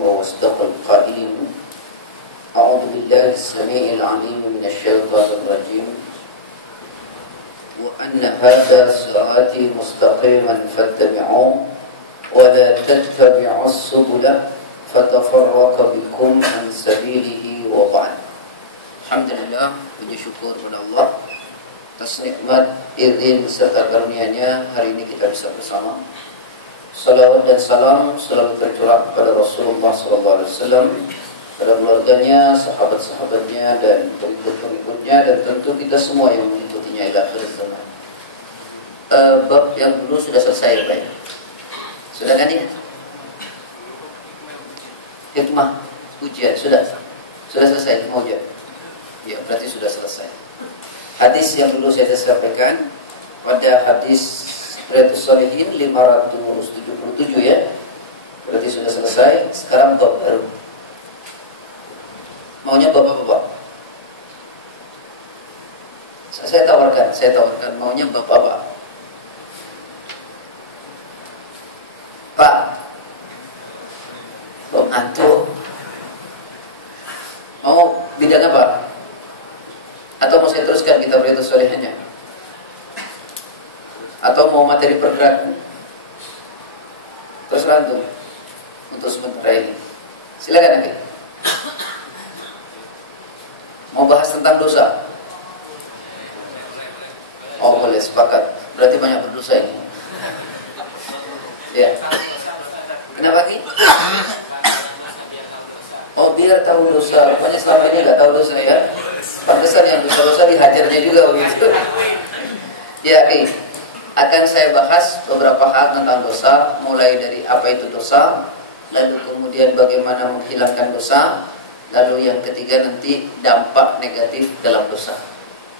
وأصدق القائلين أعوذ بالله السميع العليم من الشيطان الرجيم وأن هذا صراطي مستقيما فاتبعوه ولا تتبعوا السبل فتفرق بكم عن سبيله وبعد. Alhamdulillah, puji syukur kepada Allah atas nikmat, izin serta karunia-Nya hari ini kita bisa bersama. Salawat dan salam selalu tercurah kepada Rasulullah SAW, pada keluarganya, sahabat-sahabatnya dan pengikut-pengikutnya, dan tentu kita semua yang mengikutinya ila akhir zaman. Bab yang dulu sudah selesai, Pak. Sudah kan ya? Hikmah ujian sudah selesai hikmah ujian. Ya, berarti sudah selesai. Hadis yang dulu saya sampaikan pada hadis Riyadhus Shalihin 577 ya. Berarti sudah selesai. Sekarang bab baru. Maunya bapak-bapak. Saya tawarkan maunya bapak-bapak. Pak, Bang ngantuk. Mau bidang apa? Atau mau saya teruskan kita Riyadhus Shalihinnya? Atau mau materi pergerakan? Terserah antum untuk sementara ini. Silakan nanti. Mau bahas tentang dosa? Oh boleh, sepakat. Berarti banyak berdosa ini. Ya. Kenapa lagi? Oh biar tahu dosa. Rupanya selama ini nggak tahu dosa ya. Pantesan yang dosa-dosa dihajarnya juga begitu. Ya, akan saya bahas beberapa hal tentang dosa, mulai dari apa itu dosa, lalu kemudian bagaimana menghilangkan dosa, lalu yang ketiga nanti dampak negatif dalam dosa.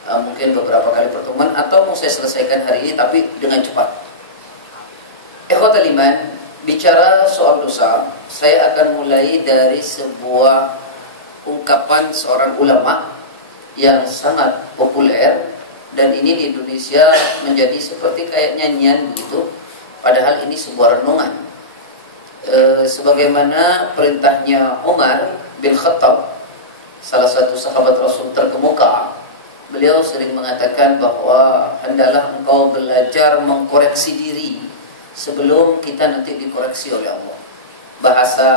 Mungkin beberapa kali pertemuan atau mau saya selesaikan hari ini tapi dengan cepat. Ikhwatal iman, bicara soal dosa, saya akan mulai dari sebuah ungkapan seorang ulama yang sangat populer, dan ini di Indonesia menjadi seperti kayak nyanyian begitu, padahal ini sebuah renungan. Sebagaimana perintahnya Umar bin Khattab, salah satu sahabat Rasul terkemuka, beliau sering mengatakan bahwa hendaklah engkau belajar mengkoreksi diri sebelum kita nanti dikoreksi oleh Allah. Bahasa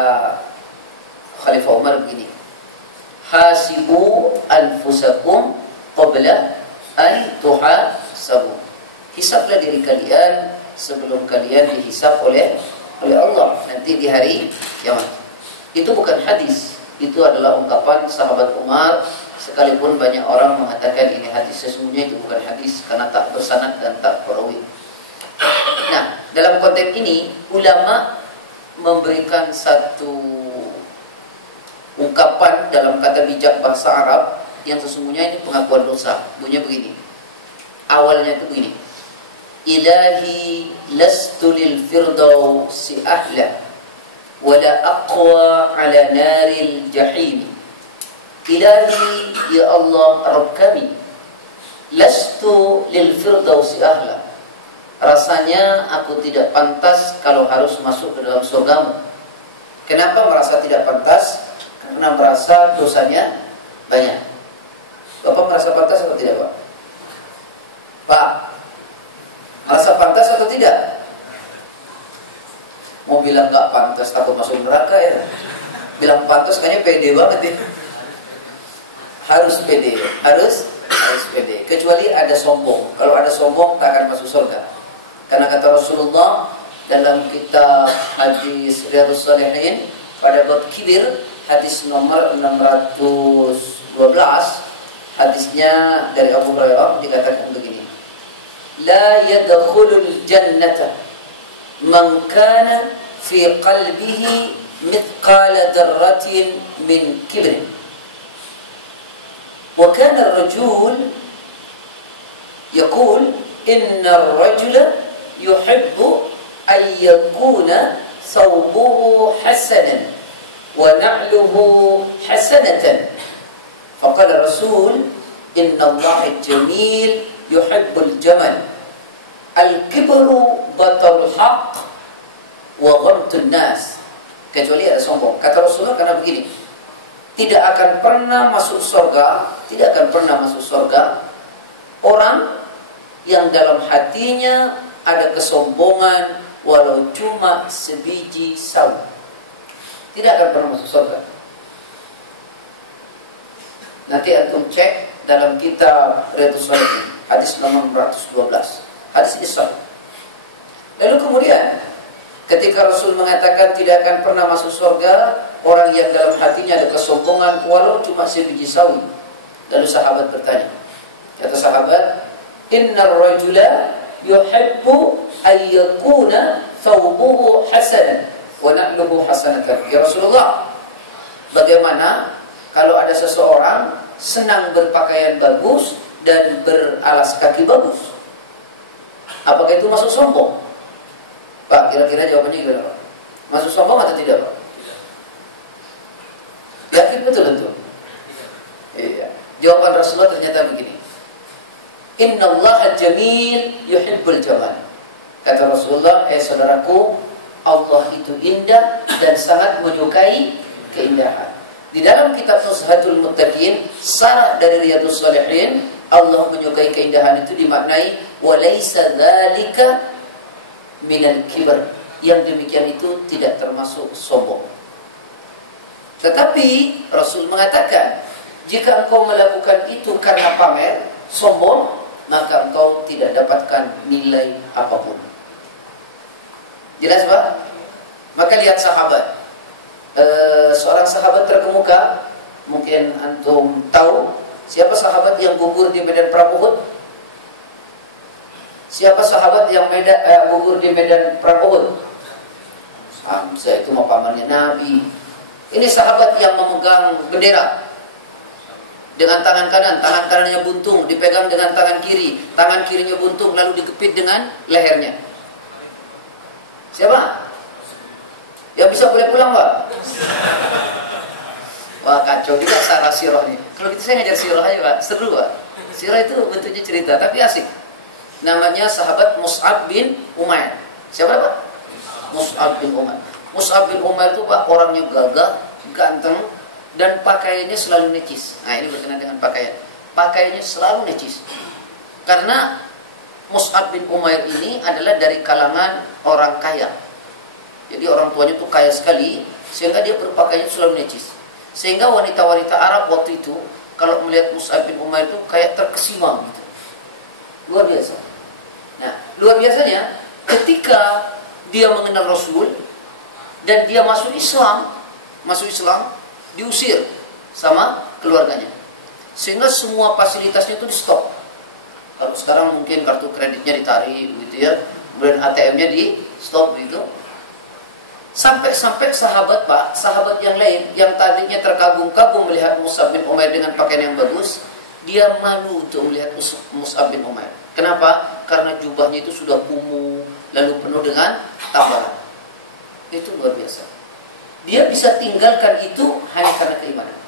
Khalifah Umar begini: hasibu anfusakum qabla an tuhasabu. Hisablah diri kalian sebelum kalian dihisab oleh Allah nanti di hari kiamat. Itu bukan hadis, itu adalah ungkapan sahabat Umar, sekalipun banyak orang mengatakan ini hadis, sesungguhnya itu bukan hadis karena tak bersanad dan tak perawi. Nah, dalam konteks ini ulama memberikan satu ungkapan dalam kata bijak bahasa Arab yang sesungguhnya ini pengakuan dosa. Bunyinya begini. Awalnya itu begini: Ilahi lastu lil firdausi ahla wala aqwa ala naril jahim. Ilahi, ya Allah Rabb kami, lastu lil firdausi ahla, rasanya aku tidak pantas kalau harus masuk ke dalam surgamu. Kenapa merasa tidak pantas? Karena merasa dosanya banyak. Bapak merasa pantas atau tidak, Pak? Pak, merasa pantas atau tidak? Mau bilang gak pantas takut masuk neraka ya? Bilang pantas kayaknya pede banget ya. Harus pede, harus pede. Kecuali ada sombong. Kalau ada sombong tak akan masuk surga. Karena kata Rasulullah dalam kitab hadis Riyadhus Shalihin pada bab kibir, hadis nomor 612, hadisnya dari Abu Hurairah, dikatakan begini: La yadkhulul jannata man kana fi qalbihi mithqala dzarratin min kibrin. Wa kana ar-rajul yaqul inna ar-rajula yuhibbu an yakuna thawbuhu hasanan wa na'luhu hasanatan. Faqala Rasul inna Allah jamil yuhibbul jamal. Al-kibru batarul haq wa ghamtun nas. kecuali ada sombong. Kata Rasulullah karena begini, tidak akan pernah masuk surga, tidak akan pernah masuk surga orang yang dalam hatinya ada kesombongan walau cuma sebiji sawi. Tidak akan pernah masuk surga. Nanti antum cek dalam kitab Riyadhus Shalihin, hadis nomor 112. Hadis ini sahih. Lalu kemudian ketika Rasul mengatakan tidak akan pernah masuk surga orang yang dalam hatinya ada kesombongan walau cuma sebiji sawi. Lalu sahabat bertanya. Kata sahabat, "Innar rajula yuhibbu ay yakuna thawbuhu hasanan wa na'luhu hasanatan." Ya Rasulullah, bagaimana kalau ada seseorang senang berpakaian bagus dan beralas kaki bagus? Apakah itu masuk sombong? Pak, kira-kira jawabannya gimana, Pak? Masuk sombong atau tidak, Pak? Yakin betul tentu? Iya. Jawaban Rasulullah ternyata begini. Innallaha jamil yuhibbul jamal. Kata Rasulullah, saudaraku, Allah itu indah dan sangat menyukai keindahan. Di dalam kitab Nuzhatul Muttaqin, sarah dari Riyadhus Shalihin, Allah menyukai keindahan itu dimaknai walaysa dzalika minal kibr. Yang demikian itu tidak termasuk sombong. Tetapi Rasul mengatakan, jika engkau melakukan itu karena pamer, sombong, maka engkau tidak dapatkan nilai apapun. Jelas, Pak? Maka lihat sahabat. Seorang sahabat terkemuka, mungkin antum tahu siapa sahabat yang gugur di medan perang Uhud? Siapa sahabat yang gugur di medan perang Uhud? Hamzah, itu mau pamannya Nabi. Ini sahabat yang memegang bendera dengan tangan kanan, tangan kanannya buntung, dipegang dengan tangan kiri, tangan kirinya buntung, lalu dikepit dengan lehernya. Siapa? Yang bisa boleh pulang, Pak? Wah, kacau juga sarah sirah ini. Kalau gitu saya ngajar sirah aja, Pak. Seru, Pak. Sirah itu bentuknya cerita, tapi asik. Namanya sahabat Mus'ab bin Umair. Siapa, Pak? Mus'ab bin Umair. Mus'ab bin Umair itu, Pak, orangnya gagah, ganteng, dan pakaiannya selalu necis. Nah, ini berkenaan dengan pakaian. Pakaiannya selalu necis. Karena Mus'ab bin Umair ini adalah dari kalangan orang kaya. Jadi orang tuanya tuh kaya sekali, sehingga dia berpakaian selalu necis. Sehingga wanita-wanita Arab waktu itu kalau melihat Mus'ab bin Umair itu kayak terkesima gitu. Luar biasa. Nah, luar biasanya ketika dia mengenal Rasul dan dia masuk Islam, diusir sama keluarganya. Sehingga semua fasilitasnya itu di stop. Kalau sekarang mungkin kartu kreditnya ditarik gitu ya, kemudian ATM-nya di stop gitu. Sampai-sampai sahabat, Pak, sahabat yang lain yang tadinya terkagum-kagum melihat Mus'ab bin Umair dengan pakaian yang bagus, dia malu untuk melihat Mus'ab bin Umair. Kenapa? Karena jubahnya itu sudah kumuh, lalu penuh dengan tambalan. Itu luar biasa. Dia bisa tinggalkan itu hanya karena keimanan.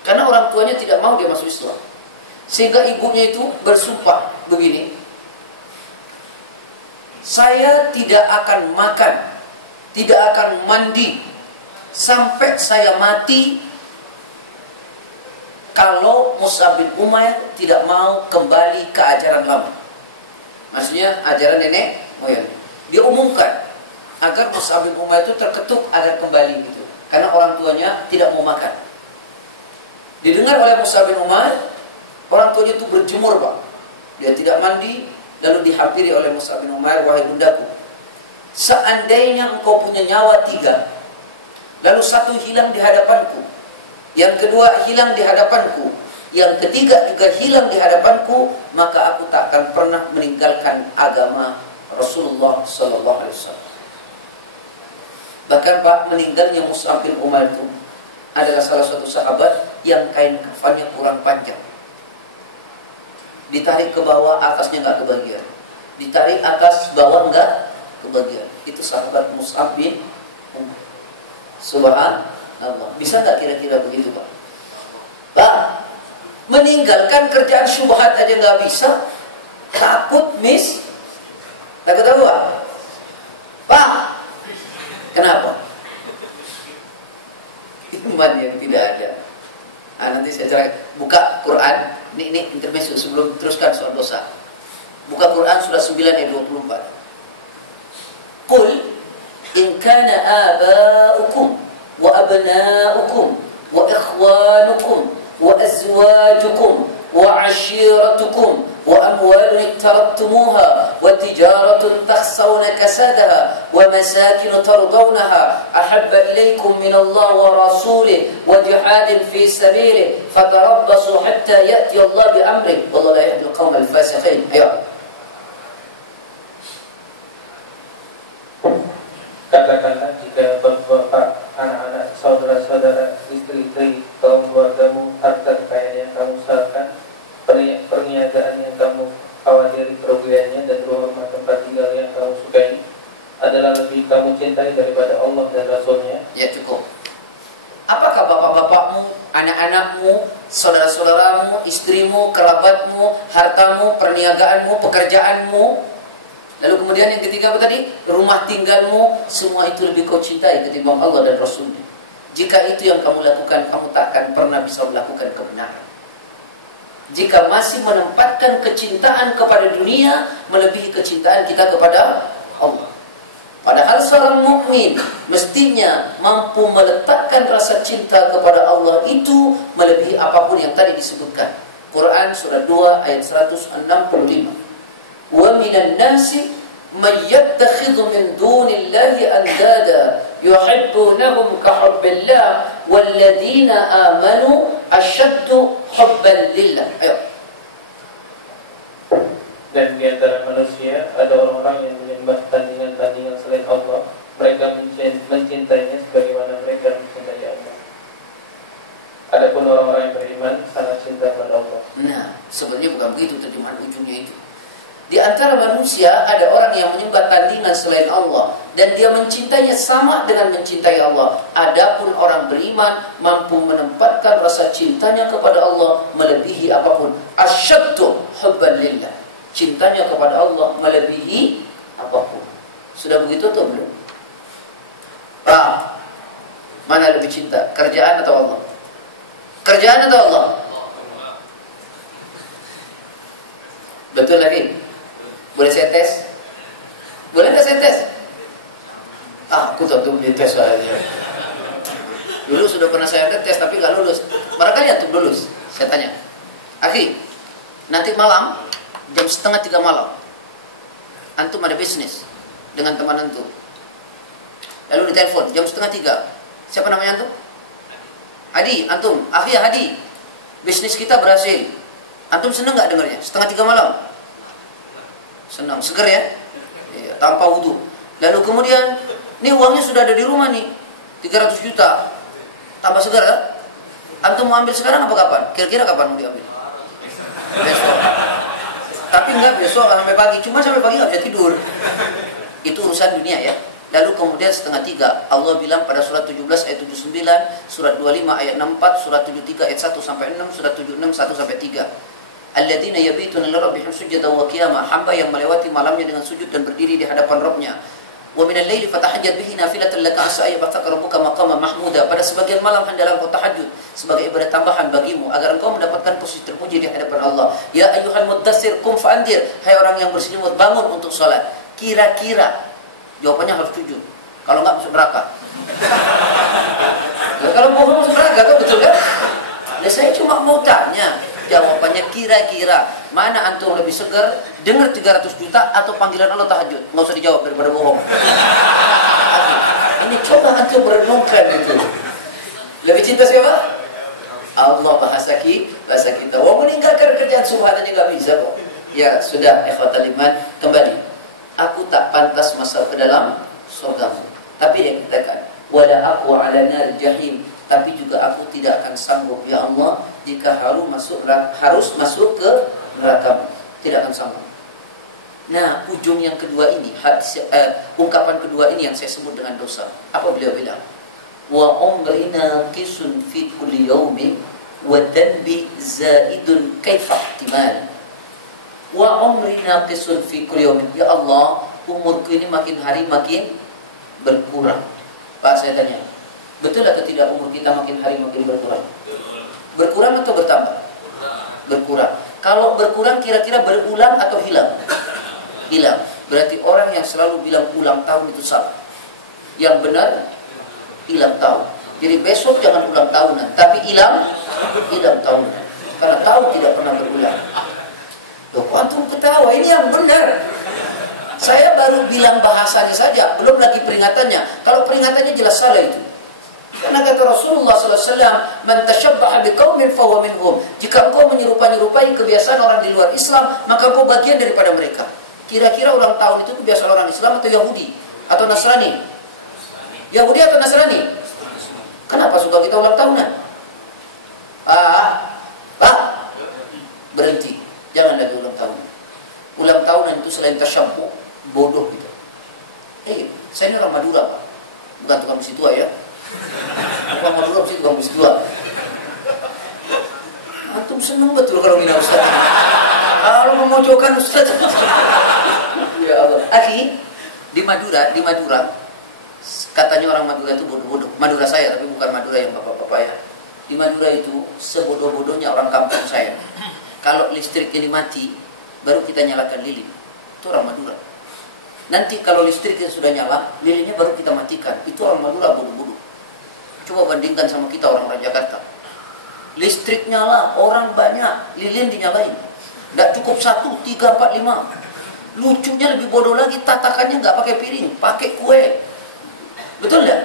Karena orang tuanya tidak mau dia masuk Islam. Sehingga ibunya itu bersumpah begini, saya tidak akan makan, tidak akan mandi sampai saya mati kalau Mus'ab bin Umair tidak mau kembali ke ajaran lama. Maksudnya ajaran nenek moyang. Dia umumkan agar Mus'ab bin Umair itu terketuk agar kembali gitu. Karena orang tuanya tidak mau makan. Didengar oleh Mus'ab bin Umair, orang tuanya itu berjemur, Pak. Dia tidak mandi, lalu dihampiri oleh Mus'ab bin Umair, wahai bundaku, seandainya engkau punya nyawa 3, lalu 1 hilang di hadapanku, yang kedua hilang di hadapanku, yang ketiga juga hilang di hadapanku, maka aku tak akan pernah meninggalkan agama Rasulullah Sallallahu Alaihi Wasallam. Bahkan, Pak, meninggalnya Mus'ab bin Umair itu adalah salah satu sahabat yang kain kafannya kurang panjang. Ditarik ke bawah, atasnya nggak kebagian. Ditarik atas, bawah nggak kebagian. Itu sahabat Mus'ab bin Umair. Subhanallah. Bisa nggak kira-kira begitu, Pak? Pak, meninggalkan kerjaan syubhat aja nggak bisa. Takut takut apa? Pak, kenapa? iman yang tidak ada. Nanti saya ceritakan. Buka Quran. Ini intermezzo sebelum teruskan soal dosa. Buka Quran surah 9 ayat 24. Qul in kana aba'ukum wa abna'ukum wa ikhwanukum wa azwajukum wa ashiratukum wa amwalun iqtarabtumuha wa tijaratun takhshawna kasadaha wa masakin tardawnaha ahabba ilaykum min Allah wa rasulih wa jihadin fi sabilih fatarabbasu hatta ya'ti Allah bi amrih wallahu la yahdi al-qawma al-fasiqin. Ayo. Katakanlah jika bapak, anak-anak, saudara-saudara, istri-istri, kaum keluargamu, harta kekayaan yang kamu usahakan, perniagaan yang kamu khawatiri kerugiannya, dan rumah tempat tinggal yang kamu sukai adalah lebih kamu cintai daripada Allah dan Rasulnya. Ya cukup. Apakah bapak-bapakmu, anak-anakmu, saudara-saudaramu, istrimu, kerabatmu, hartamu, perniagaanmu, pekerjaanmu, lalu kemudian yang ketiga apa tadi? Rumah tinggalmu, semua itu lebih kau cintai ketimbang Allah dan Rasulnya. Jika itu yang kamu lakukan, kamu tak akan pernah bisa melakukan kebenaran. Jika masih menempatkan kecintaan kepada dunia melebihi kecintaan kita kepada Allah. Padahal seorang mukmin mestinya mampu meletakkan rasa cinta kepada Allah itu melebihi apapun yang tadi disebutkan. Quran surah 2 ayat 165. وَمِنَ النَّاسِ مَنْ يَتَّخِذُ مِنْ دُونِ اللَّهِ أَنْدَادًا يُحِبُّونَهُمْ كَحُبِّ اللَّهِ وَالَّذِينَ آمَنُوا أَشَدُّ حُبًّا لِلَّهِ. Ayo. Dan di antara manusia ada orang-orang yang menyembah tandingan-tandingan selain Allah. Mereka mencintainya sebagaimana mereka mencintai Allah. Adapun orang-orang yang beriman sangat cinta kepada Allah. Nah, sebenarnya bukan begitu terjemahan ujungnya itu. Di antara manusia ada orang yang menyembah tandingan selain Allah dan dia mencintainya sama dengan mencintai Allah. Adapun orang beriman mampu menempatkan rasa cintanya kepada Allah melebihi apapun. Asyaddu hubban lillah. Cintanya kepada Allah melebihi apapun. Sudah begitu atau belum? Mana lebih cinta? Kerjaan atau Allah? Kerjaan atau Allah? Betul lagi? Boleh saya tes? Boleh nggak saya tes? Aku tak tahu dia tes aja. Dulu sudah pernah saya tes tapi nggak lulus. Barangkali antum lulus. Saya tanya, Akhi, nanti malam jam 2:30 malam, antum ada bisnis dengan teman antum. Lalu ditelepon jam 2:30. Siapa namanya antum? Hadi, antum. Akhi Hadi, bisnis kita berhasil. Antum senang nggak dengarnya? 2:30 malam. Senang, seger ya? Ya, tanpa wudu. Lalu kemudian, nih uangnya sudah ada di rumah nih, 300 juta. Tambah seger ya? Antum mau ambil sekarang apa kapan? Kira-kira kapan mau diambil? Besok. Tapi enggak besok, enggak sampai pagi. Cuma sampai pagi enggak bisa tidur. Itu urusan dunia ya. Lalu kemudian 2:30, Allah bilang pada surat 17 ayat 79, surat 25 ayat 64, surat 73 ayat 1 sampai 6, surat 76 1 sampai 3. Alladzina yabituna lirabbihim sujadan wa qiyama, hamba yang melewati malamnya dengan sujud dan berdiri di hadapan Rabbnya. Wa minal laili fatahajjat bihi nafilatan laka asa ayyabaka rabbuka maqaman mahmuda. Pada sebagian malam hendaklah kau tahajud sebagai ibadah tambahan bagimu agar engkau mendapatkan posisi terpuji di hadapan Allah. Ya ayyuhal muddatsir qum fa'andir, hai orang yang berselimut bangun untuk salat. Kira-kira jawabannya harus jujur. Kalau enggak masuk neraka. Ya, kalau bohong masuk neraka kan, betul kan? Nah, saya cuma mau tanya, jawabannya kira-kira mana antum lebih segar dengar 300 juta atau panggilan Allah tahajud? Nggak usah dijawab daripada bohong. Ini coba antum merenungkan itu. Lebih cinta siapa? Allah, bahasa kita. Wah, meninggalkan kerjaan subhan aja nggak bisa kok. Ya sudah, ikhwatal iman, kembali. Aku tak pantas masuk ke dalam surgamu. Tapi yang katakan, wala aku ala nar jahim. Tapi juga aku tidak akan sanggup ya Allah jika harus masuk ke neraka. Tidak akan sanggup. Nah, ujung yang kedua ini, ungkapan kedua ini yang saya sebut dengan dosa. Apa beliau bilang? Wa umrina qisun fi kulli yawmin wa dhanbi zaidun kaifa ihtimal. Wa umrina qisun fi kulli yawmin. Ya Allah, umurku ini makin hari makin berkurang. Pak, saya tanya, Betul atau tidak umur kita makin hari makin berkurang? Berkurang atau bertambah? Berkurang. Kalau berkurang kira-kira berulang atau hilang? Hilang. Berarti orang yang selalu bilang ulang tahun itu salah. Yang benar hilang tahun. Jadi besok jangan ulang tahunan, tapi hilang tahunan. Karena tahun tidak pernah berulang. Loh, antum ketawa, ini yang benar. Saya baru bilang bahasanya saja, belum lagi peringatannya. Kalau peringatannya jelas salah itu. Karena kata Rasulullah SAW, "Man tashabbaha biqaumin fahuwa minhum." Jika engkau menyerupai kebiasaan orang di luar Islam, maka engkau bagian daripada mereka. Kira-kira ulang tahun itu kebiasaan orang Islam atau Yahudi atau Nasrani? Yahudi atau Nasrani? Kenapa suka kita ulang tahunan? Pak, berhenti. Jangan lagi ulang tahun. Ulang tahunan itu selain tasyabbuh, bodoh gitu. Saya ini orang Madura, Pak. Bukan tukang besi tua ya. Bukan Madura, mesti tukang besi tua. Antum senang betul kalau mina Ustaz. Kalau memojokkan Ustaz. Ya Allah. Akhi, di Madura, katanya orang Madura itu bodoh-bodoh. Madura saya, tapi bukan Madura yang bapak-bapak ya. Di Madura itu sebodoh-bodohnya orang kampung saya. Kalau listrik ini mati, baru kita nyalakan lilin. Itu orang Madura. Nanti kalau listriknya sudah nyala, lilinnya baru kita matikan. Itu orang Madura bodoh-bodoh. Coba bandingkan sama kita orang Jakarta. Listrik nyala, orang banyak, lilin dinyalain. Tidak cukup 1, 3, 4, 5. Lucunya lebih bodoh lagi, tatakannya nggak pakai piring, pakai kue. Betul nggak?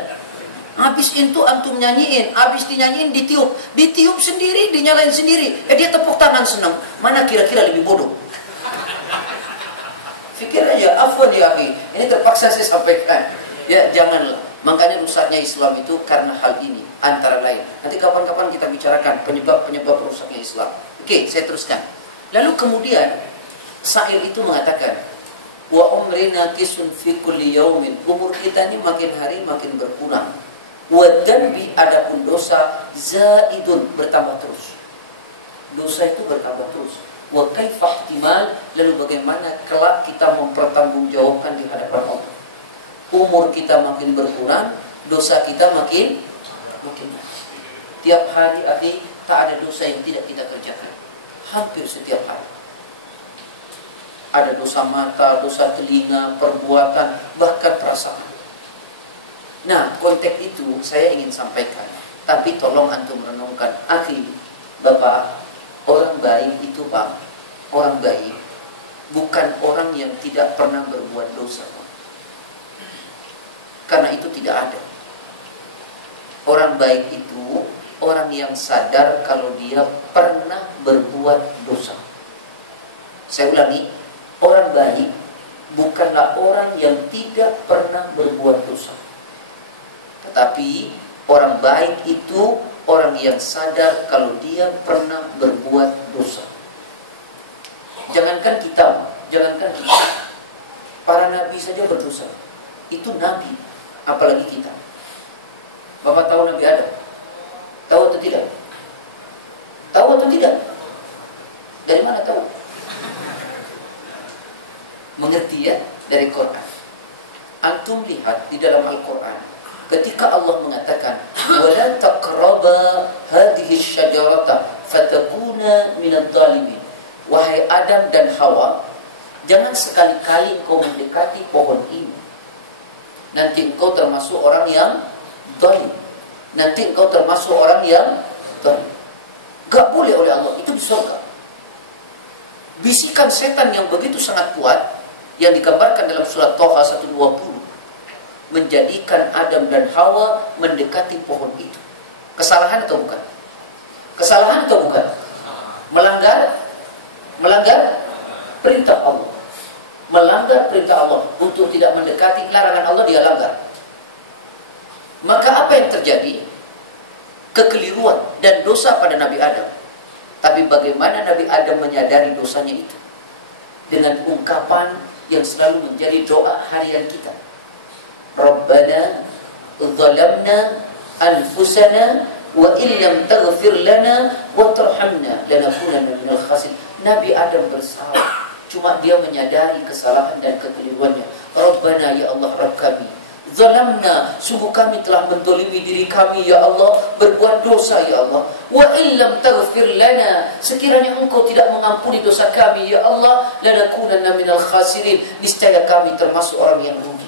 Habis itu antum nyanyiin, habis dinyanyiin ditiup sendiri, dinyalain sendiri. Dia tepuk tangan senang. Mana kira-kira lebih bodoh? Pikir aja, afwan ya akhi. Ini terpaksa saya sampaikan. Ya janganlah. Makanya rusaknya Islam itu karena hal ini antara lain. Nanti kapan-kapan kita bicarakan penyebab rusaknya Islam. Oke, saya teruskan. Lalu kemudian Sa'il itu mengatakan, wa umrina kisun fi kulli yaumin. Umur kita ini makin hari makin berkurang. Wa dzanbi, adapun dosa zaidun, bertambah terus. Dosa itu bertambah terus. Wa kaifa ihtimal, lalu bagaimana kelak kita mempertanggungjawabkan di hadapan Allah. Umur kita makin berkurang, dosa kita makin banyak. Tiap hari akhi, tak ada dosa yang tidak kita kerjakan. Hampir setiap hari. Ada dosa mata, dosa telinga, perbuatan, bahkan perasaan. Nah, konteks itu saya ingin sampaikan. Tapi tolong antum renungkan. Akhi, bapak, orang baik itu Pak, orang baik bukan orang yang tidak pernah berbuat dosa, Pak. Karena itu tidak ada. Orang baik itu orang yang sadar kalau dia pernah berbuat dosa. Saya ulangi, orang baik bukanlah orang yang tidak pernah berbuat dosa. Tetapi orang baik itu orang yang sadar kalau dia pernah berbuat dosa. Jangankan kita, para nabi saja berdosa. Itu nabi, apalagi kita. Bapak tahu Nabi Adam? Tahu atau tidak? Tahu atau tidak? Dari mana tahu? Mengerti ya? Dari Quran. Antum lihat di dalam Al-Quran, ketika Allah mengatakan, "Wala taqraba hadhihi syajarata fatakuna minadh dhalimin." Wahai Adam dan Hawa, jangan sekali-kali engkau mendekati pohon ini. Nanti engkau termasuk orang yang dhalim. Nanti engkau termasuk orang yang dhalim. Gak boleh oleh Allah, itu di surga. Bisikan setan yang begitu sangat kuat yang digambarkan dalam surat Thaha 120 menjadikan Adam dan Hawa mendekati pohon itu. Kesalahan atau bukan? Kesalahan atau bukan? Melanggar perintah Allah. Melanggar perintah Allah untuk tidak mendekati larangan Allah, dia langgar. Maka apa yang terjadi? Kekeliruan dan dosa pada Nabi Adam. Tapi bagaimana Nabi Adam menyadari dosanya itu? Dengan ungkapan yang selalu menjadi doa harian kita. Rabbana zalamna anfusana wa illam taghfir lana wa tarhamna lanakunanna minal khasirin. Nabi Adam bersalah, cuma dia menyadari kesalahan dan kekeliruannya. Rabbana, ya Allah Rabb kami, zalamna, sungguh kami telah menzalimi diri kami ya Allah, berbuat dosa ya Allah. Wa illam taghfir lana, sekiranya Engkau tidak mengampuni dosa kami ya Allah, lanakunanna minal khasirin, niscaya kami termasuk orang yang rugi.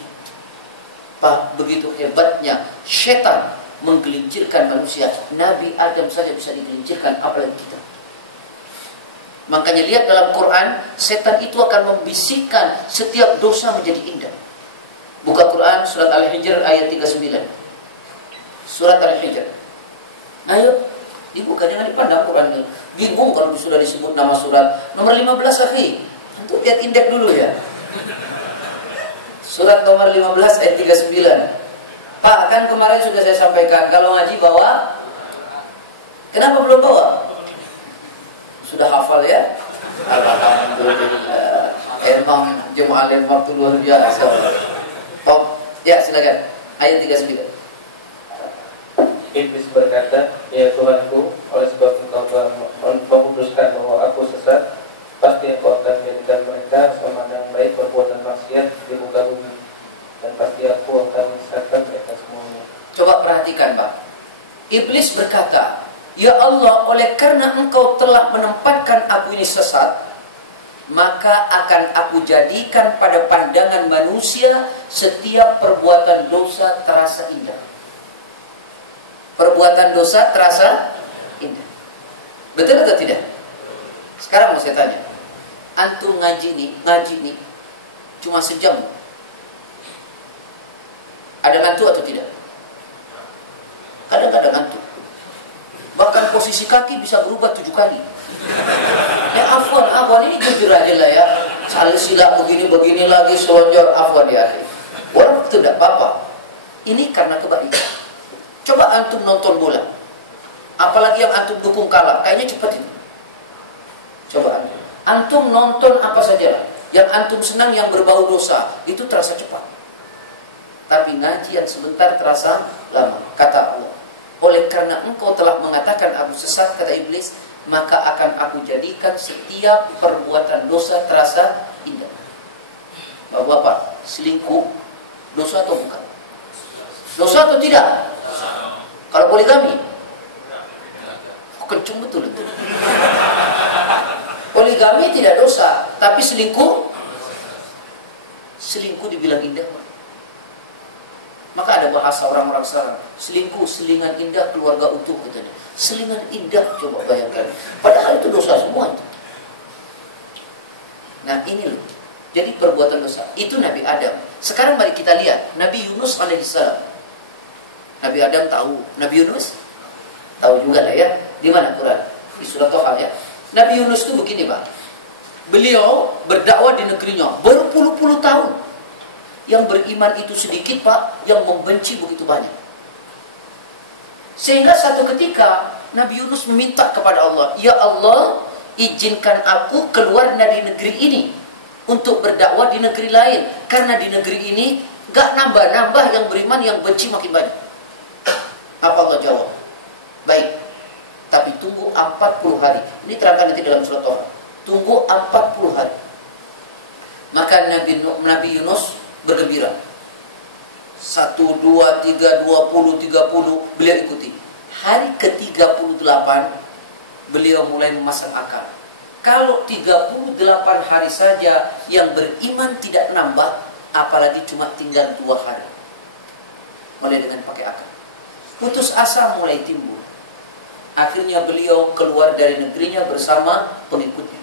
Pak, begitu hebatnya setan menggelincirkan manusia. Nabi Adam saja bisa digelincirkan, apalagi kita. Makanya lihat dalam Quran, setan itu akan membisikkan setiap dosa menjadi indah. Buka Quran surat Al-Hijr ayat 39. Surat Al-Hijr. Ayo, dibuka, jangan dipandang Quran. Bingung kalau sudah disebut nama surat. Nomor 15 akhi. Untuk lihat indeks dulu ya. Surat nomor 15 ayat 39. Pak, kan kemarin sudah saya sampaikan, kalau ngaji bawa. Kenapa belum bawa? Sudah hafal ya? Alhamdulillah. Emang jemaah Lembang itu luar biasa. Ya, silakan. Ayat 39. Iblis berkata, ya Tuhanku, oleh sebab Engkau telah memutuskan bahwa aku sesat, pasti Engkau akan menjadikan mereka memandang baik perbuatan maksiat di muka bumi, dan pasti aku akan menyesatkan mereka semuanya. Coba perhatikan, Pak. Iblis berkata, ya Allah, oleh karena Engkau telah menempatkan aku ini sesat, maka akan aku jadikan pada pandangan manusia setiap perbuatan dosa terasa indah. Perbuatan dosa terasa indah. Betul atau tidak? Sekarang mau saya tanya, antum ngaji nih cuma sejam, ada ngantuk atau tidak? Kadang-kadang ngantuk. Bahkan posisi kaki bisa berubah 7 kali. Ya afwan ini jujur aja lah ya. Silap begini lagi selonjor, afwan ya. Walaupun itu tidak apa-apa. Ini karena kebaikan. Coba antum nonton bola. Apalagi yang antum dukung kalah, kayaknya cepat itu. Coba antum nonton apa saja lah. Yang antum senang yang berbau dosa, itu terasa cepat. Tapi ngaji yang sebentar terasa lama. Kata Allah, oleh karena Engkau telah mengatakan aku sesat, kata iblis, maka akan aku jadikan setiap perbuatan dosa terasa indah. Bapak-bapak, selingkuh dosa atau bukan? Dosa atau tidak? Kalau poligami, kenceng betul itu. Poligami tidak dosa, tapi selingkuh dibilang indah. Maka ada bahasa orang-orang sekarang, selingkuh, selingan indah, keluarga utuh katanya. Selingan indah, coba bayangkan. Padahal itu dosa semua itu. Nah ini loh. Jadi perbuatan dosa itu Nabi Adam. Sekarang mari kita lihat Nabi Yunus alaihissalam. Nabi Adam tahu, Nabi Yunus tahu juga lah ya. Di mana Quran? Di surat Toha ya. Nabi Yunus itu begini Pak. Beliau berdakwah di negerinya berpuluh-puluh tahun. Yang beriman itu sedikit Pak, yang membenci begitu banyak. Sehingga satu ketika Nabi Yunus meminta kepada Allah, ya Allah, izinkan aku keluar dari negeri ini untuk berdakwah di negeri lain, karena di negeri ini gak nambah-nambah yang beriman, yang benci makin banyak. Apa Allah jawab? Baik, tapi tunggu 40 hari. Ini terangkan nanti dalam surat Toha. Tunggu 40 hari. Maka Nabi Yunus bergembira. 1, 2, 3, 20, 30 beliau ikuti. Hari ke-38 beliau mulai memasang akal. Kalau 38 hari saja yang beriman tidak nambah, apalagi cuma tinggal 2 hari. Mulai dengan pakai akal. Putus asa mulai timbul. Akhirnya beliau keluar dari negerinya bersama pengikutnya.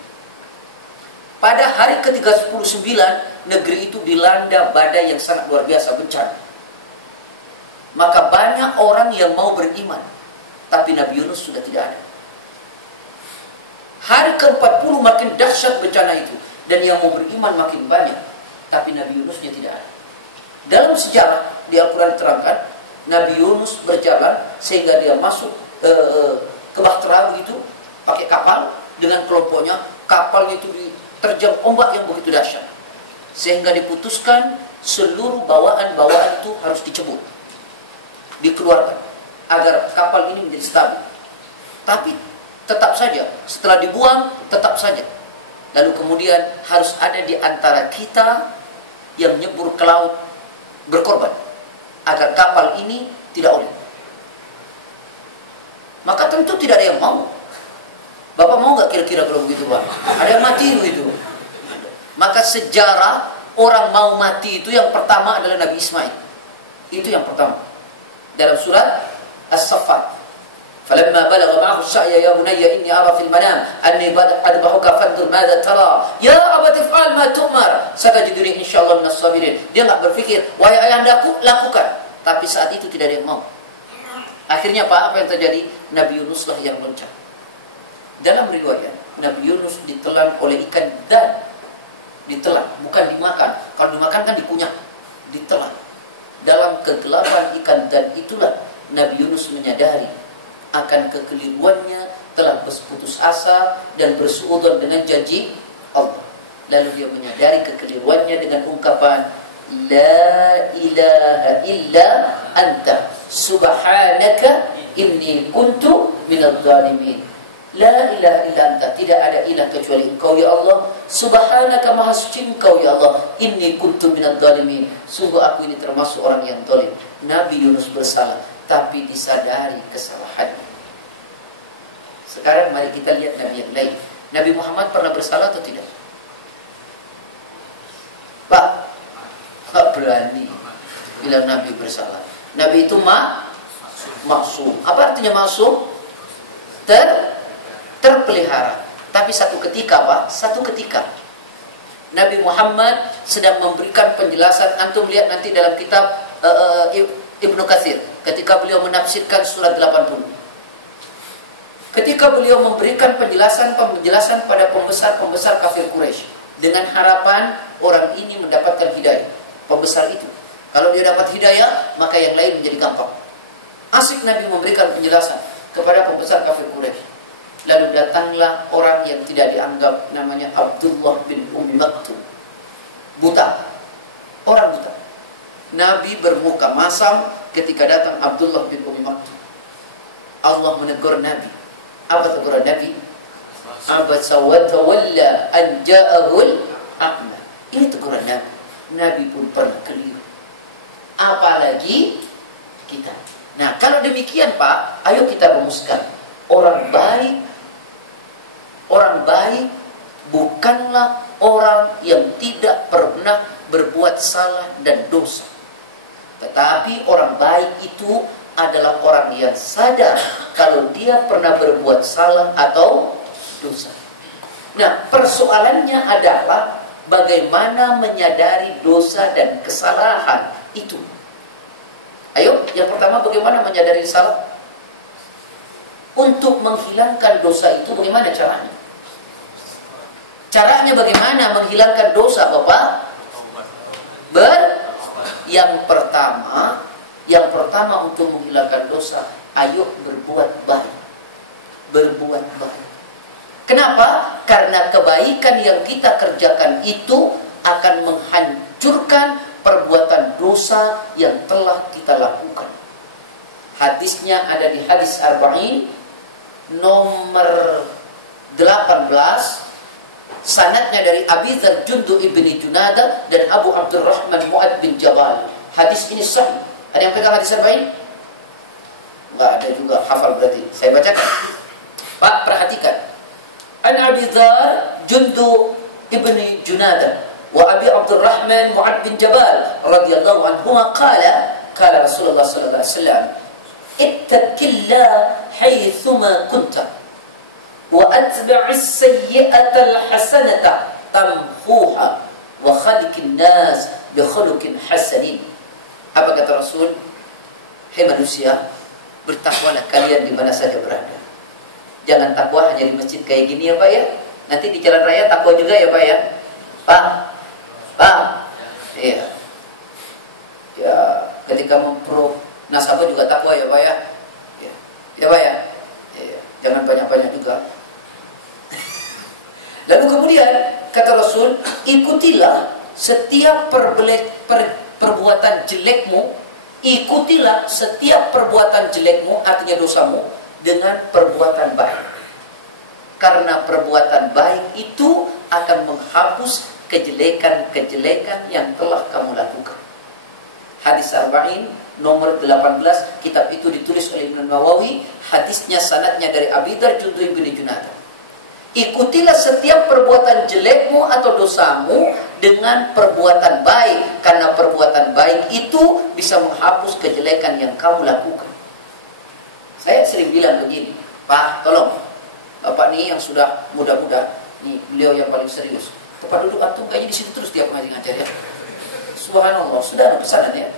Pada hari ke-39 negeri itu dilanda badai yang sangat luar biasa, bencana. Maka banyak orang yang mau beriman, tapi Nabi Yunus sudah tidak ada. Hari ke-40 makin dahsyat bencana itu, dan yang mau beriman makin banyak, tapi Nabi Yunusnya tidak ada. Dalam sejarah di Al-Quran diterangkan, Nabi Yunus berjalan sehingga dia masuk ke Bahtera begitu, pakai kapal dengan kelompoknya. Kapalnya itu diterjang ombak yang begitu dahsyat, sehingga diputuskan seluruh bawaan-bawaan itu harus dicebur, dikeluarkan agar kapal ini menjadi stabil. Tapi tetap saja setelah dibuang, tetap saja lalu kemudian harus ada di antara kita yang nyebur ke laut berkorban. agar kapal ini tidak oleng. Maka tentu tidak ada yang mau. Bapak mau nggak kira-kira kalau begitu, Pak? Ada yang mati begitu. Maka sejarah orang mau mati itu yang pertama adalah Nabi Ismail. Itu yang pertama. Dalam surat As-Saffat. Falamma balagha ma'ahu as-sa'ya ya bunayya inni ara fil manam anni adbahuka fanzur madza tara. Ya abati fa'al ma tu'mar. Satajiduni insyaallah minas sabirin. Dia enggak berpikir, wahai ayahandaku, lakukan. Tapi saat itu tidak ada yang mau. Akhirnya apa yang terjadi? Nabi Yunuslah yang loncat. Dalam riwayat, Nabi Yunus ditelan oleh ikan dan ditelan, bukan dimakan. Kalau dimakan kan dikunyah, ditelan. Dalam kegelapan ikan dan itulah Nabi Yunus menyadari akan kekeliruannya, telah berputus asa dan bersuudzon dengan janji Allah. Lalu dia menyadari kekeliruannya dengan ungkapan La ilaha illa anta subhanaka inni kuntu minadh dhalimin. La ilaha illa anta, tidak ada ilah kecuali Engkau ya Allah. Subhanaka, maha suci Engkau ya Allah. Inni kuntu minadh dhalimin, sungguh aku ini termasuk orang yang zalim. Nabi Yunus bersalah, tapi disadari kesalahannya. Sekarang mari kita lihat Nabi yang lain. Nabi Muhammad pernah bersalah atau tidak? Pak, nggak berani bilang Nabi bersalah. Nabi itu maksum. Apa artinya maksum? Terpelihara. Tapi satu ketika, Pak, satu ketika Nabi Muhammad sedang memberikan penjelasan. Antum lihat nanti dalam kitab Ibnu Katsir ketika beliau menafsirkan surat 80. Ketika beliau memberikan penjelasan pada pembesar kafir Quraisy dengan harapan orang ini mendapatkan hidayah. Pembesar itu, kalau dia dapat hidayah, maka yang lain menjadi gampang. Asik Nabi memberikan penjelasan kepada pembesar kafir Quraisy. Lalu datanglah orang yang tidak dianggap, namanya Abdullah bin Ummi Maktum. Buta. Orang buta. Nabi bermuka masam ketika datang Abdullah bin Ummi Maktum. Allah menegur Nabi. Apa teguran Nabi? Abasa wa tawalla an ja'ahul a'ma. Ini teguran Nabi. Nabi pun pernah keliru. Apalagi kita. Nah, kalau demikian, Pak, ayo kita rumuskan. Orang baik bukanlah orang yang tidak pernah berbuat salah dan dosa. Tetapi orang baik itu adalah orang yang sadar kalau dia pernah berbuat salah atau dosa. Nah, persoalannya adalah bagaimana menyadari dosa dan kesalahan itu. Ayo, yang pertama bagaimana menyadari salah? Untuk menghilangkan dosa itu bagaimana caranya? Caranya bagaimana menghilangkan dosa, Bapak? Yang pertama untuk menghilangkan dosa, ayo berbuat baik. Berbuat baik. Kenapa? Karena kebaikan yang kita kerjakan itu akan menghancurkan perbuatan dosa yang telah kita lakukan. Hadisnya ada di hadis Arba'in nomor 18. Sanadnya dari Abi Dzar Jundub ibni Junadah dan Abu Abdurrahman Mu'ad bin Jabal. Hadis ini sahih. Ada yang pegang hadis Arba'in? Enggak ada juga, hafal berarti. Saya bacakan. Pak, perhatikan. An Abi Dzar Jundub ibni Junadah wa Abi Abdurrahman Mu'ad bin Jabal radhiyallahu anhuma qala Rasulullah sallallahu alaihi wasallam ittaqillah haitsuma kunta wa atbi'is sayyi'ata alhasanata tamhuha wa khaliqin nas bi khuluqin hasanin. Apa kata Rasul? Hai manusia, bertakwalah kalian di mana saja berada. Jangan takwa hanya di masjid kayak gini ya Pak ya. Nanti di jalan raya takwa juga ya Pak ya. Pak. Iya. Ya, ketika memprov nasabah juga takwa ya Pak ya. Ya Pak ya. Iya. Jangan banyak-banyak juga. Lalu kemudian kata Rasul, ikutilah setiap perbuatan jelekmu, ikutilah setiap perbuatan jelekmu, artinya dosamu, dengan perbuatan baik. Karena perbuatan baik itu akan menghapus kejelekan-kejelekan yang telah kamu lakukan. Hadis Arba'in nomor 18. Kitab itu ditulis oleh Imam Nawawi, hadisnya sanadnya dari Abi Dzar Jundub bin Junadah. Ikutilah setiap perbuatan jelekmu atau dosamu dengan perbuatan baik, karena perbuatan baik itu bisa menghapus kejelekan yang kamu lakukan. Saya sering bilang begini, Pak, tolong, Bapak nih yang sudah muda-muda, nih beliau yang paling serius, tempat duduk antum kayaknya di situ terus tiap ngaji ngajar ya. Subhanallah, sudah ada pesanan ya,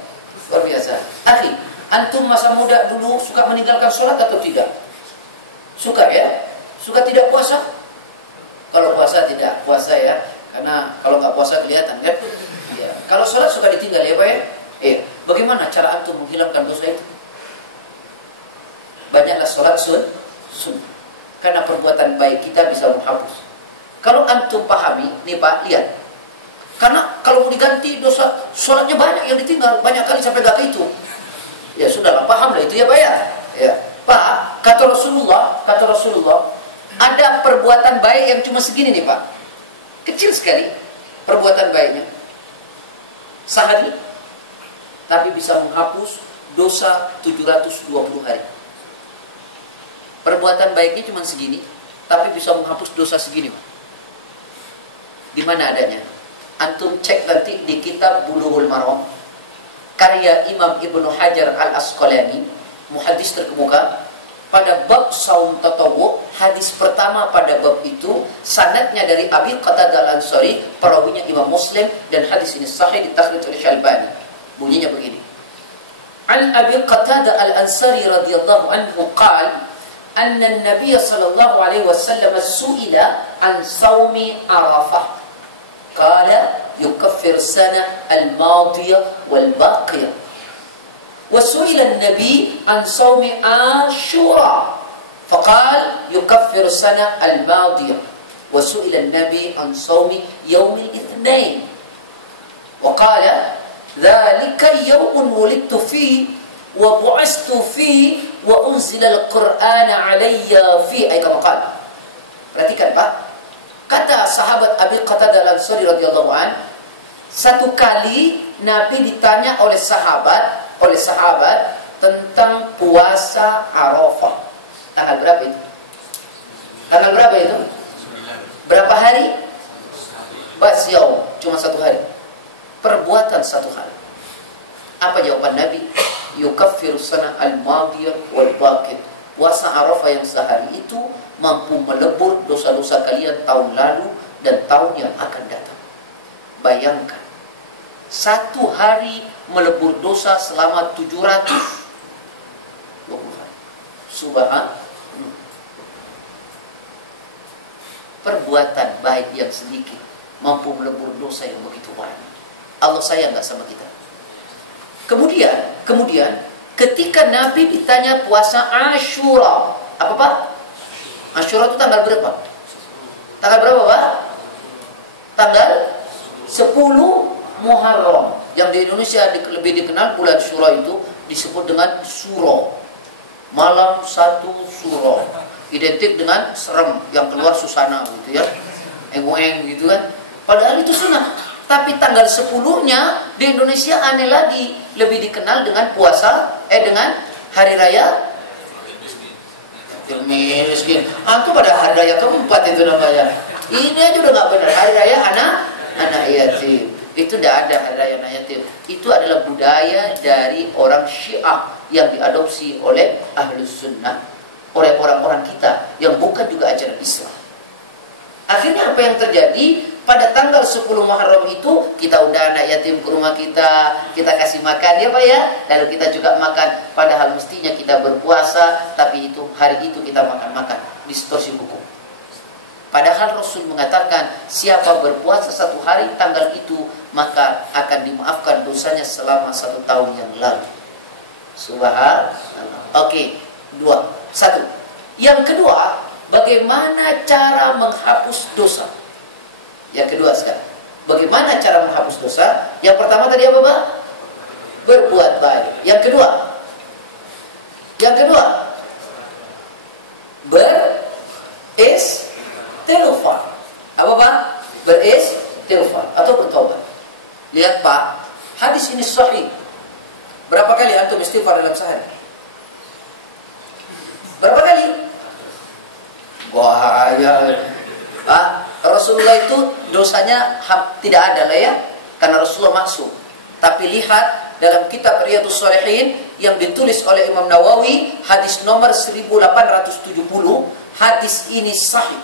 luar biasa. Akhi, antum masa muda dulu suka meninggalkan sholat atau tidak? Suka ya? Suka tidak puasa? Kalau puasa tidak puasa ya, karena kalau nggak puasa kelihatan kan. Ya. Kalau sholat suka ditinggal ya Pak ya. Bagaimana cara antum menghilangkan dosa itu? Banyaklah sholat sunnah, karena perbuatan baik kita bisa menghapus. Kalau antum pahami, nih Pak lihat, karena kalau mau diganti dosa sholatnya banyak yang ditinggal, banyak kali sampai gak itu. Ya sudahlah, paham lah itu ya Pak ya. Ya Pak, kata Rasulullah, ada perbuatan baik yang cuma segini nih Pak, kecil sekali perbuatan baiknya, sehari, tapi bisa menghapus dosa 720 hari. Perbuatan baiknya cuma segini, tapi bisa menghapus dosa segini Pak. Di mana adanya? Antum cek nanti di kitab Bulughul Maram, karya Imam Ibnu Hajar Al-Asqalani, muhaddis terkemuka. Pada bab saum tatawwu, hadis pertama pada bab itu sanadnya dari Abi Qatadah Al-Ansari, perawinya Imam Muslim, dan hadis ini sahih ditakhrij oleh Syalbani. Bunyinya begini. An Abi Qatadah Al-Ansari radhiyallahu anhu qala anna an-nabiy sallallahu alaihi wasallam su'ila an saumi Arafah. Qala yukaffir sana al-madiyah wal-baqiyah. وسئل النبي عن صوم عاشوراء فقال يكفر السنة الماضية. وسئل النبي عن صوم يوم الاثنين وقال ذلك يوم ولدت فيه وبعثت فيه وأنزل القرآن علي فيه. Ayat kama qala. Perhatikan Pak, kata sahabat Abi Qatadah Al-Ansari radhiyallahu an, satu kali Nabi ditanya oleh sahabat tentang puasa Arafah. Tanggal berapa itu? Tanggal berapa itu? Berapa hari? Bas yaum, cuma satu hari. Perbuatan satu hari. Apa jawaban Nabi? Yukaffiru sana al-madiyah wal-baqiyah. Puasa Arafah yang sehari itu mampu melebur dosa-dosa kalian tahun lalu dan tahun yang akan datang. Bayangkan, satu hari melebur dosa selama 720 hari. Subhanallah. Perbuatan baik yang sedikit mampu melebur dosa yang begitu banyak. Allah sayang gak sama kita? Kemudian ketika Nabi ditanya puasa Ashura, apa Pak? Ashura itu tanggal berapa? Tanggal berapa Pak? Tanggal 10 Muharram. Yang di Indonesia lebih dikenal bulan Syura itu disebut dengan Suro. Malam 1 Suro. Identik dengan serem yang keluar susana gitu ya. Eng-eng gitu kan. Padahal itu sunnah. Tapi tanggal 10-nya di Indonesia aneh lagi, lebih dikenal dengan puasa dengan hari raya miskin. Itu pada hari raya keempat itu namanya. Ini aja udah nggak benar. Hari raya anak yatim. Itu tidak ada hari raya anak yatim. Itu adalah budaya dari orang Syiah yang diadopsi oleh Ahlus Sunnah, oleh orang-orang kita yang bukan juga ajaran Islam. Akhirnya apa yang terjadi? Pada tanggal 10 Muharram itu kita undang anak yatim ke rumah kita kasih makan ya Pak ya. Lalu kita juga makan, padahal mestinya kita berpuasa, tapi itu hari itu kita makan-makan, distorsi hukum. Padahal Rasul mengatakan siapa berpuasa satu hari tanggal itu maka akan dimaafkan dosanya selama 1 tahun yang lalu. Subhanallah. Oke, 1. Yang kedua, bagaimana cara menghapus dosa? Yang kedua sekarang, bagaimana cara menghapus dosa? Yang pertama tadi apa Pak? Berbuat baik. Yang kedua beristighfar. Apa Pak? Beristighfar atau bertobat. Lihat Pak, hadis ini sahih. Berapa kali antum istighfar dalam sehari? Berapa kali? Wah, ya. Rasulullah itu dosanya tidak ada lah ya, karena Rasulullah maksum. Tapi lihat dalam kitab Riyadhus Shalihin yang ditulis oleh Imam Nawawi, hadis nomor 1870, hadis ini sahih.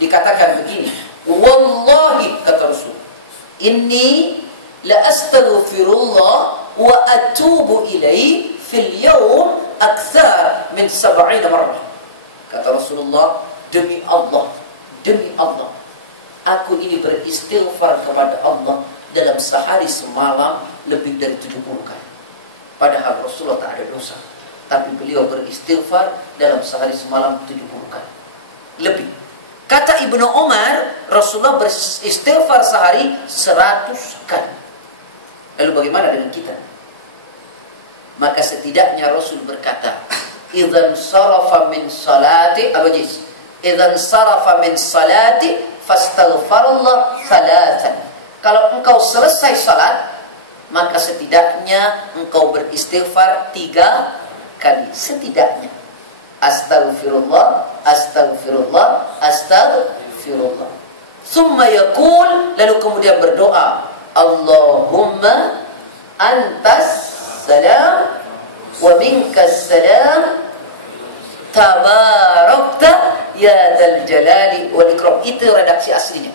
Dikatakan begini, wallahi, kata Rasul, inni la astaghfirullah wa atubu ilaihi fil yawm akthar min 70 marrah. Kata Rasulullah, demi Allah, aku ini beristighfar kepada Allah dalam sehari semalam lebih dari 70 kali. Padahal Rasulullah tak ada dosa, tapi beliau beristighfar dalam sehari semalam 70 kali lebih. Kata Ibnu Umar, Rasulullah beristighfar sehari 100 kali. Lalu bagaimana dengan kita? Maka setidaknya Rasul berkata, idzan sarafa min salati al-wajiz, idzan sarafa min salati fastaghfirullah thalathan. Kalau engkau selesai salat, maka setidaknya engkau beristighfar 3 kali. Setidaknya. Astaghfirullah, astaghfirullah, astaghfirullah. Summa yaqul, lalu kemudian berdoa, Allahumma antas salam wa minkas salam tabarakta ya dzal jalali wal ikram. Itu redaksi aslinya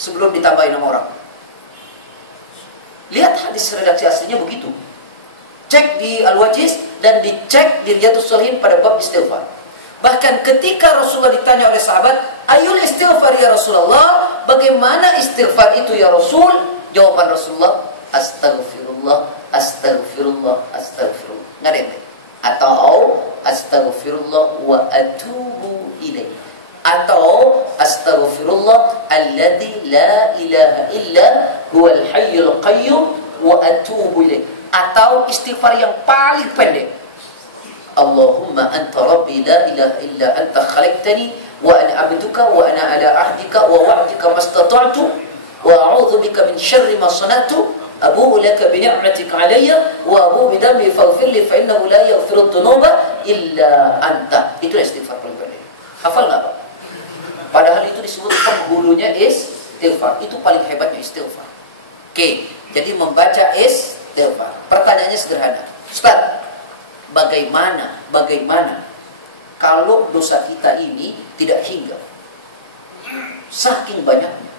sebelum ditambahin nama orang. Lihat hadis redaksi aslinya begitu. Cek di Al-Wajiz dan dicek di Riyadhus Shalihin pada bab istighfar. Bahkan ketika Rasulullah ditanya oleh sahabat, ayul istighfar ya Rasulullah, bagaimana istighfar itu ya Rasul? Jawaban Rasulullah, astaghfirullah, astaghfirullah, astaghfirullah. Nggak ada yang lain. Atau astaghfirullah wa atubu ilaih. Atau astaghfirullah alladzi la ilaha illa huwal hayyul qayyum wa atubu ilaih. Atau istighfar yang paling pendek, Allahumma anta rabbi la ilaha illa anta khalaqtani wa ana abduka wa ana ala ahdika wa wa'dika mastata'tu wa a'udzu bika min syarri ma sana'tu abu'u laka bi ni'matika 'alayya wa abu'u bi dhanbi faghfir li fa innahu la yaghfiru dhunuba illa anta. Itu istighfar paling pendek. Hafal enggak, Pak? Padahal itu disebut penghulunya istighfar. Itu paling hebatnya istighfar. Oke, jadi membaca istighfar. Pertanyaannya sederhana. Ustaz, bagaimana kalau dosa kita ini tidak hingga? Saking banyaknya.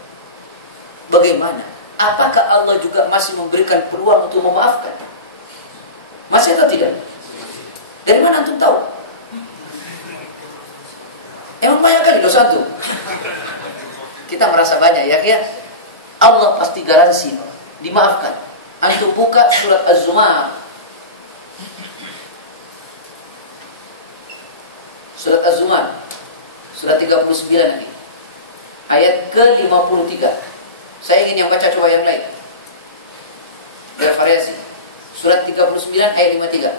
Bagaimana? Apakah Allah juga masih memberikan peluang untuk memaafkan? Masih atau tidak? Dari mana antum tahu? Emang banyak kali dosa itu? Kita merasa banyak ya. Allah pasti garansi dimaafkan. Antum buka surat Az-Zumar. Surat Az-Zumar, surat 39 nanti, ayat ke-53. Saya ingin yang baca coba yang lain, biar variasi. Surat 39 ayat 53.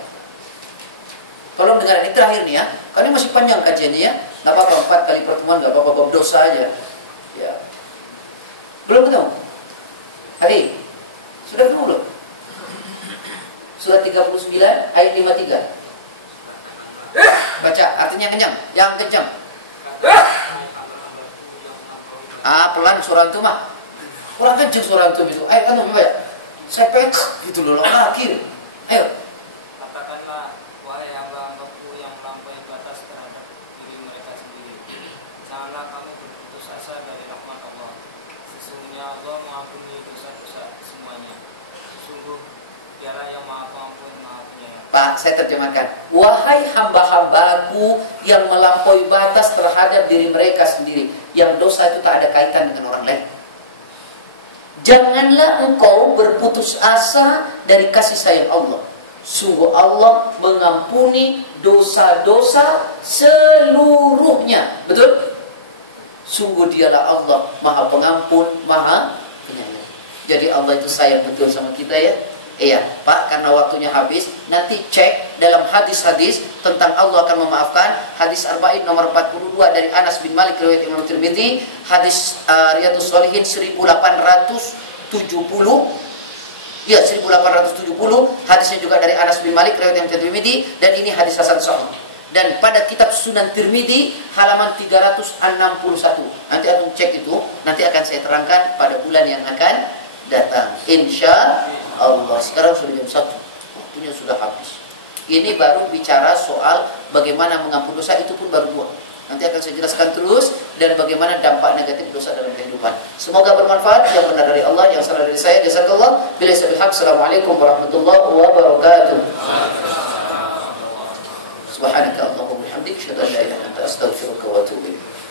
Tolong dengar, ini terakhir nih ya, karena masih panjang kajiannya ya. Gak apa-apa 4 kali pertemuan, gak apa-apa bab dosa aja ya. Belum ketemu? Hari sudah ketemu belum? Surat 39 ayat 53. Baca, artinya kencang, yang kencang. Pelan suara antum mah. Kurang kencang suara antum itu. Ayo antum baca. Saya pengen gitu loh, akhir. Ayo. Katakanlah, wahai hamba-hambaku yang melampaui batas terhadap diri mereka sendiri, janganlah kamu berputus asa dari rahmat Allah. Sesungguhnya Allah mengampuni dosa-dosa semuanya. Sungguh Dialah yang Maha Pengampun, Maha Penyayang. Pak, saya terjemahkan. Wahai hamba-hambaku yang melampaui batas terhadap diri mereka sendiri, yang dosa itu tak ada kaitan dengan orang lain. Janganlah engkau berputus asa dari kasih sayang Allah. Sungguh Allah mengampuni dosa-dosa seluruhnya. Betul? Sungguh Dialah Allah Maha Pengampun, Maha Penyayang. Jadi Allah itu sayang betul sama kita ya. Iya Pak, karena waktunya habis. Nanti cek dalam hadis-hadis tentang Allah akan memaafkan. Hadis Arba'in nomor 42 dari Anas bin Malik riwayat Imam Tirmidzi. Hadis Riyadhus Shalihin 1870. Ya, 1870. Hadisnya juga dari Anas bin Malik riwayat Imam Tirmidzi, dan ini hadis hasan sahih. Dan pada kitab Sunan Tirmidzi halaman 361. Nanti akan cek itu, nanti akan saya terangkan pada bulan yang akan datang. Insya Allah. Sekarang sudah jam 1. Waktunya sudah habis. Ini baru bicara soal bagaimana mengampuni dosa, itu pun baru 2. Nanti akan saya jelaskan terus dan bagaimana dampak negatif dosa dalam kehidupan. Semoga bermanfaat. Yang benar dari Allah, yang salah dari saya. Jazakallah. Bila sabil haq. Assalamualaikum warahmatullahi wabarakatuh. Subhanaka Allahumma wa bihamdika, asyhadu an la ilaha illa anta, astaghfiruka wa atubu ilaik.